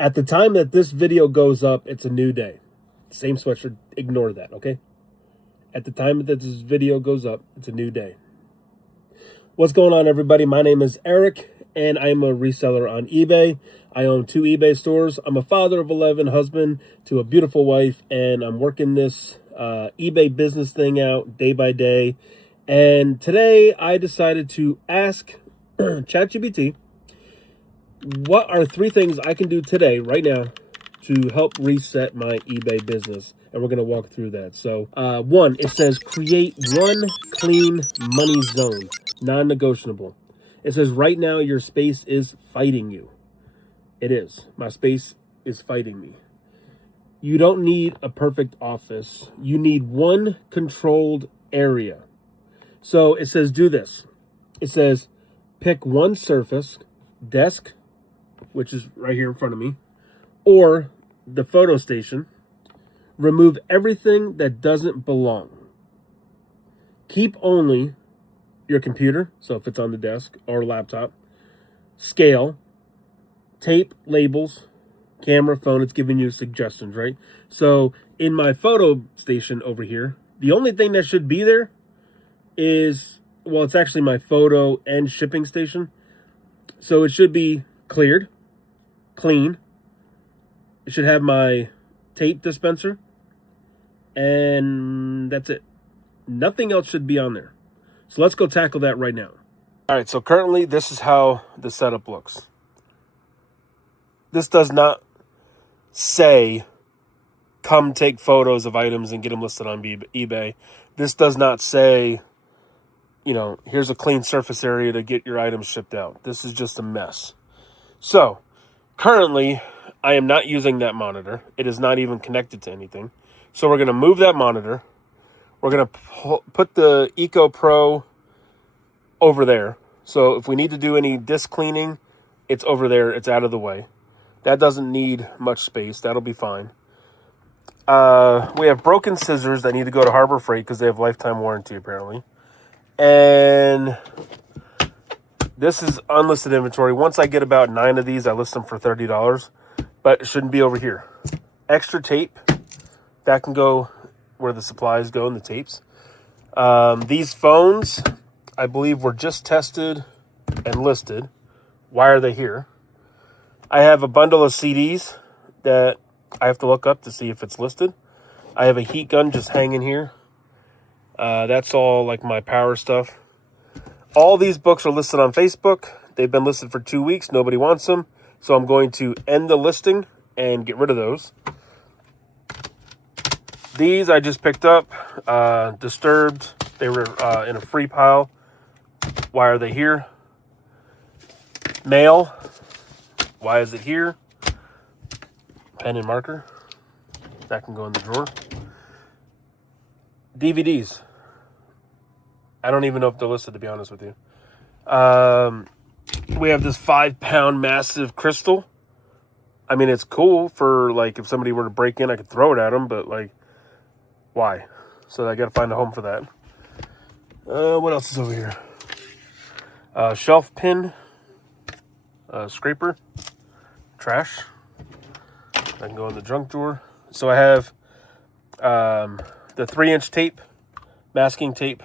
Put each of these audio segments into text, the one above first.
At the time that this video goes up, it's a new day. Same sweatshirt, ignore that, okay? At the time that this video goes up, it's a new day. What's going on, everybody? My name is Eric, and I'm a reseller on eBay. I own 2 eBay stores. I'm a father of 11, husband to a beautiful wife, and I'm working this eBay business thing out day by day. And today I decided to ask ChatGPT, what are 3 things I can do today, right now, to help reset my eBay business? And we're going to walk through that. So, 1, it says create one clean money zone, non-negotiable. It says right now your space is fighting you. It is. My space is fighting me. You don't need a perfect office. You need one controlled area. So it says do this. It says pick one surface, desk, which is right here in front of me, or the photo station. Remove everything that doesn't belong. Keep only your computer, so if it's on the desk or laptop, scale, tape, labels, camera, phone. It's giving you suggestions, right? So in my photo station over here, the only thing that should be there is, well, it's actually my photo and shipping station. So it should be cleared, clean. It should have my tape dispenser, and that's it. Nothing else should be on there. So let's go tackle that right now. All right, so currently this is how the setup looks. This does not say, come take photos of items and get them listed on eBay. This does not say, you know, here's a clean surface area to get your items shipped out. This is just a mess. So currently I am not using that monitor. It is not even connected to anything. So we're going to move that monitor. We're going to put the Eco Pro over there. So if we need to do any disk cleaning, it's over there. It's out of the way. That doesn't need much space. That'll be fine. We have broken scissors that need to go to Harbor Freight because they have lifetime warranty, apparently. And this is unlisted inventory. Once I get about 9 of these, I list them for $30. But it shouldn't be over here. Extra tape. That can go where the supplies go and the tapes. These phones, I believe, were just tested and listed. Why are they here? I have a bundle of CDs that I have to look up to see if it's listed. I have a heat gun just hanging here. That's all like my power stuff. All these books are listed on Facebook. They've been listed for 2 weeks. Nobody wants them. So I'm going to end the listing and get rid of those. These I just picked up, Disturbed. They were in a free pile. Why are they here? Mail. Why is it here? Pen and marker. That can go in the drawer. DVDs. I don't even know if they're listed, to be honest with you. We have this 5-pound massive crystal. I mean, it's cool for, like, if somebody were to break in, I could throw it at them, but, like, why? So I got to find a home for that. What else is over here? Shelf pin. Scraper. Trash. I can go in the junk drawer. So I have the 3-inch tape, masking tape.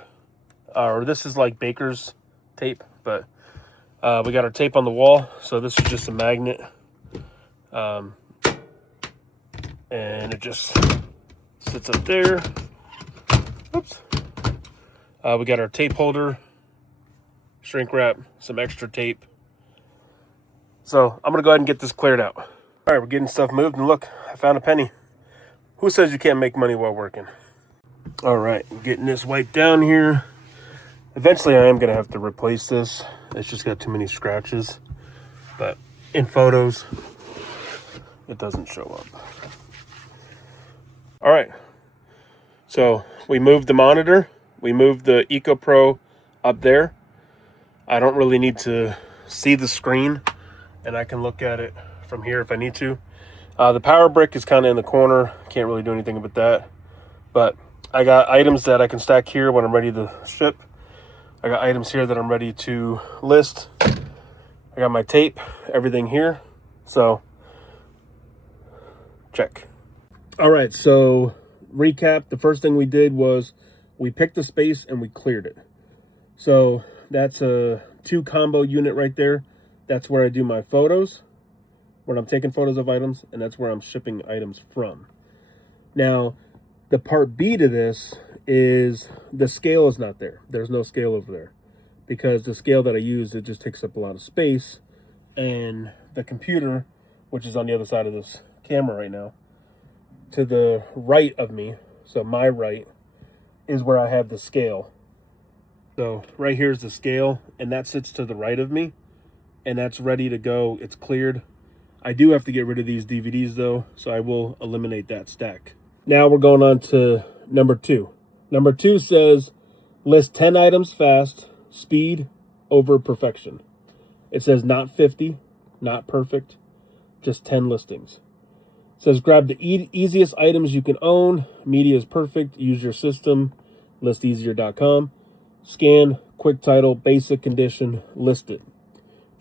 Or this is like baker's tape, but we got our tape on the wall. So this is just a magnet. And it just sits up there. Oops. We got our tape holder, shrink wrap, some extra tape. So I'm going to go ahead and get this cleared out. All right, we're getting stuff moved. And look, I found a penny. Who says you can't make money while working? All right, getting this wiped down here. Eventually, I am going to have to replace this. It's just got too many scratches. But in photos, it doesn't show up. All right. So we moved the monitor. We moved the Eco Pro up there. I don't really need to see the screen, and I can look at it from here if I need to. The power brick is kind of in the corner. Can't really do anything with that. But I got items that I can stack here when I'm ready to ship. I got items here that I'm ready to list. I got my tape, everything here. So Check. All right, so recap. The first thing we did was we picked the space and we cleared it. So that's a 2 combo unit right there. That's where I do my photos, when I'm taking photos of items, and that's where I'm shipping items from. Now, the part B to this is the scale is not there. There's no scale over there because the scale that I use, it just takes up a lot of space. And the computer, which is on the other side of this camera right now, to the right of me, so my right, is where I have the scale. So right here is the scale, and that sits to the right of me, and that's ready to go. It's cleared. I do have to get rid of these DVDs though, so I will eliminate that stack. Now we're going on to number 2. Number 2 says, list 10 items fast, speed over perfection. It says not 50, not perfect, just 10 listings. It says grab the easiest items you can own. Media is perfect. Use your system. Listeasier.com. Scan, quick title, basic condition, list it.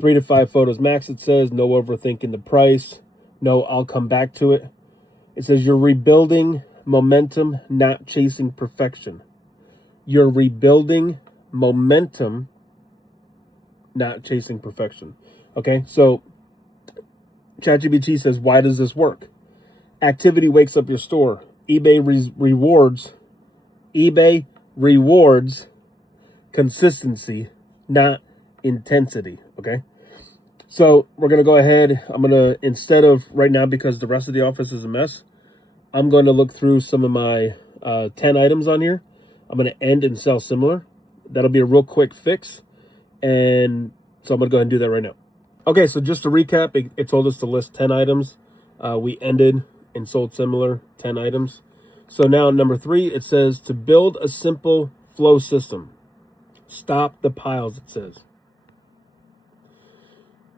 3 to 5 photos max, it says. No overthinking the price. No, I'll come back to it. It says you're rebuilding momentum, not chasing perfection. You're rebuilding momentum, not chasing perfection. Okay, so ChatGPT says, why does this work? Activity wakes up your store. eBay rewards consistency, not intensity. Okay, so we're going to go ahead. I'm going to, instead of right now, because the rest of the office is a mess, I'm going to look through some of my 10 items on here. I'm going to end and sell similar. That'll be a real quick fix. And so I'm going to go ahead and do that right now. Okay, so just to recap, it told us to list 10 items. We ended and sold similar 10 items. So now number 3, it says to build a simple flow system. Stop the piles, it says.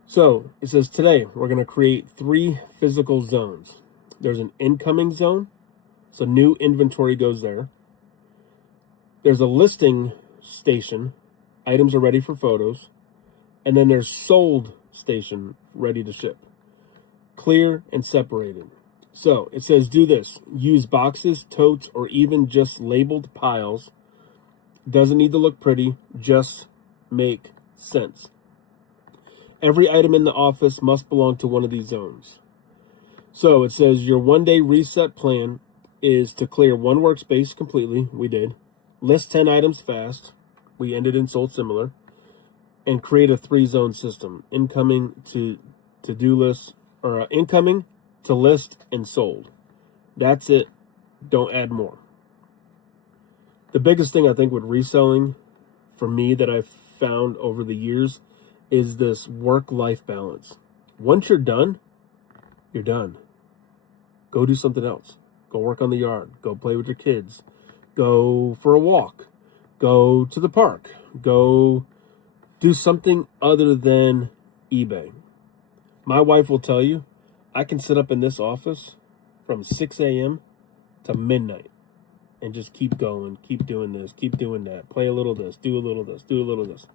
So it says today we're going to create 3 physical zones. There's an incoming zone, so new inventory goes there. There's a listing station, items are ready for photos. And then there's sold station, ready to ship. Clear and separated. So it says do this. Use boxes, totes, or even just labeled piles. Doesn't need to look pretty, just make sense. Every item in the office must belong to one of these zones. So it says your 1-day reset plan is to clear 1 workspace completely. We did. List 10 items fast. We ended and sold similar. And create a 3-zone system. Incoming to to-do list, or incoming to list and sold. That's it. Don't add more. The biggest thing I think with reselling for me that I've found over the years is this work-life balance. Once you're done, you're done. Go do something else. Go work on the yard. Go play with your kids. Go for a walk. Go to the park. Go do something other than eBay. My wife will tell you, I can sit up in this office from 6 a.m. to midnight and just keep going, keep doing this, keep doing that, play a little this, do a little this, do a little this.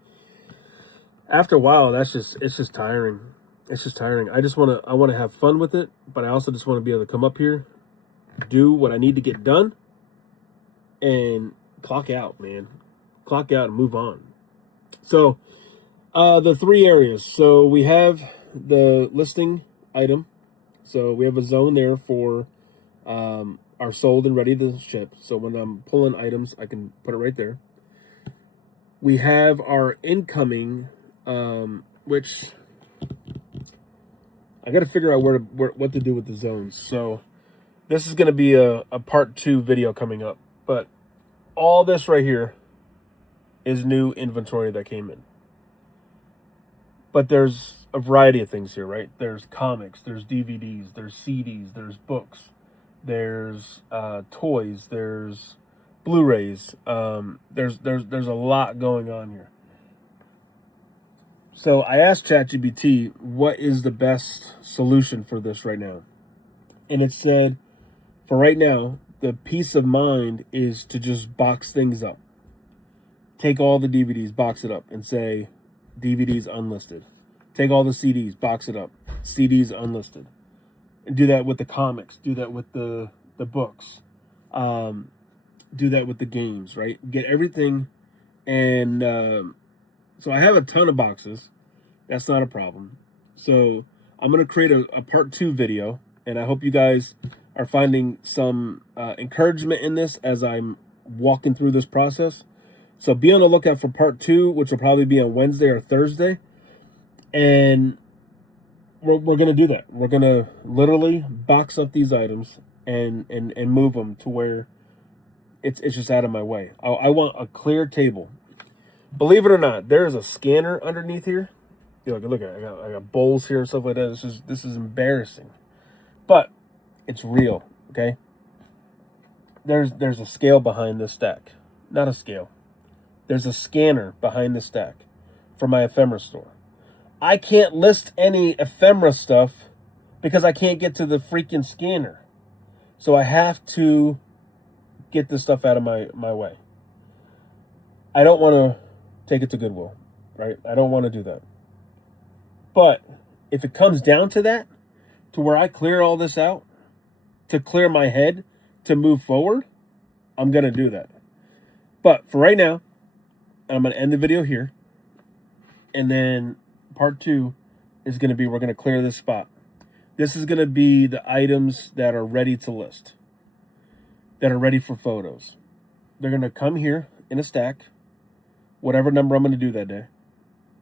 After a while, it's just tiring. It's just tiring. I want to have fun with it, but I also just want to be able to come up here, do what I need to get done, and clock out, man. Clock out and move on. So, the 3 areas. So we have the listing item. So we have a zone there for our sold and ready to ship. So when I'm pulling items, I can put it right there. We have our incoming, which I got to figure out what to do with the zones. So this is going to be a part 2 video coming up. But all this right here is new inventory that came in. But there's a variety of things here, right? There's comics, there's DVDs, there's CDs, there's books, there's toys, there's Blu-rays. There's a lot going on here. So I asked ChatGPT, what is the best solution for this right now? And it said, for right now, the peace of mind is to just box things up. Take all the DVDs, box it up, and say, DVDs unlisted. Take all the CDs, box it up. CDs unlisted. Do that with the comics. Do that with the books. Do that with the games, right? Get everything. And so I have a ton of boxes. That's not a problem. So I'm going to create a part 2 video. And I hope you guys are finding some encouragement in this as I'm walking through this process. So be on the lookout for part 2, which will probably be on Wednesday or Thursday. And we're going to do that. We're going to literally box up these items and move them to where it's just out of my way. I want a clear table. Believe it or not, there is a scanner underneath here. Look at it. I got bowls here and stuff like that. This is embarrassing. But it's real, okay? There's a scale behind this stack. Not a scale. There's a scanner behind the stack for my ephemera store. I can't list any ephemera stuff because I can't get to the freaking scanner. So I have to get this stuff out of my way. I don't want to take it to Goodwill, right? I don't want to do that. But if it comes down to that, to where I clear all this out, to clear my head, to move forward, I'm going to do that. But for right now, I'm going to end the video here. And then part 2 is going to be, we're going to clear this spot. This is going to be the items that are ready to list, that are ready for photos. They're going to come here in a stack, whatever number I'm going to do that day.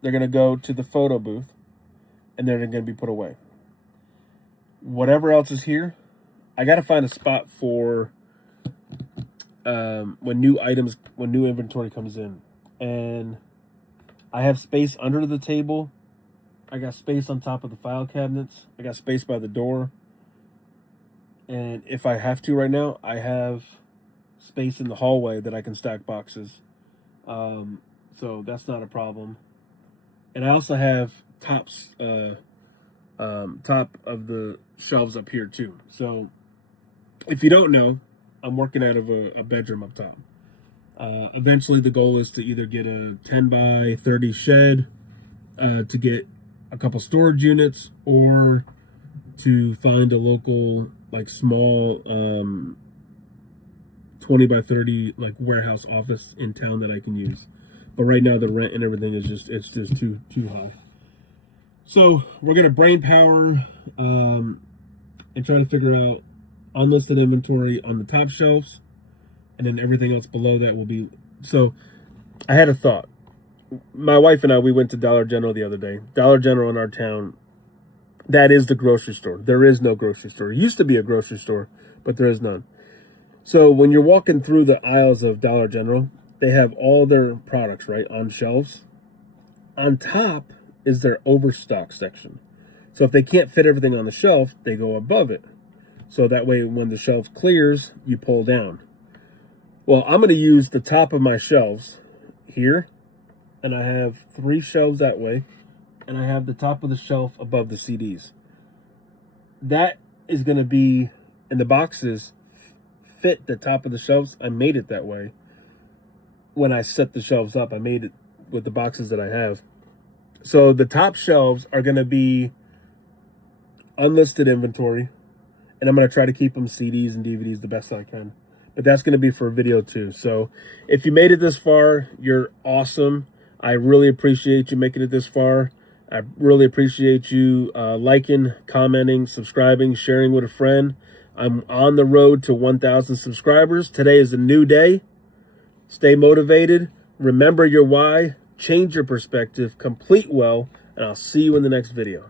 They're going to go to the photo booth, and they're going to be put away. Whatever else is here, I got to find a spot for when new inventory comes in. And I have space under the table. I got space on top of the file cabinets. I got space by the door. And if I have to right now, I have space in the hallway that I can stack boxes. So that's not a problem. And I also have top of the shelves up here too. So if you don't know, I'm working out of a bedroom up top. Eventually the goal is to either get a 10 by 30 shed, to get a couple storage units, or to find a local, like, small 20 by 30 like warehouse office in town that I can use. But right now the rent and everything is just too high. So we're gonna brain power and try to figure out unlisted inventory on the top shelves, and then everything else below that will be. So I had a thought. My wife and I, we went to Dollar General the other day. Dollar General in our town, that is the grocery store. There is no grocery store. It used to be a grocery store, but there is none. So when you're walking through the aisles of Dollar General, they have all their products, right, on shelves. On top is their overstock section. So if they can't fit everything on the shelf, they go above it. So that way when the shelf clears, you pull down. Well, I'm going to use the top of my shelves here, and I have 3 shelves that way, and I have the top of the shelf above the CDs. That is going to be, and the boxes fit the top of the shelves. I made it that way. When I set the shelves up, I made it with the boxes that I have. So the top shelves are going to be unlisted inventory, and I'm going to try to keep them CDs and DVDs the best I can. But that's going to be for a video too. So if you made it this far, you're awesome. I really appreciate you making it this far. I really appreciate you liking, commenting, subscribing, sharing with a friend. I'm on the road to 1,000 subscribers. Today is a new day. Stay motivated. Remember your why. Change your perspective. Complete well. And I'll see you in the next video.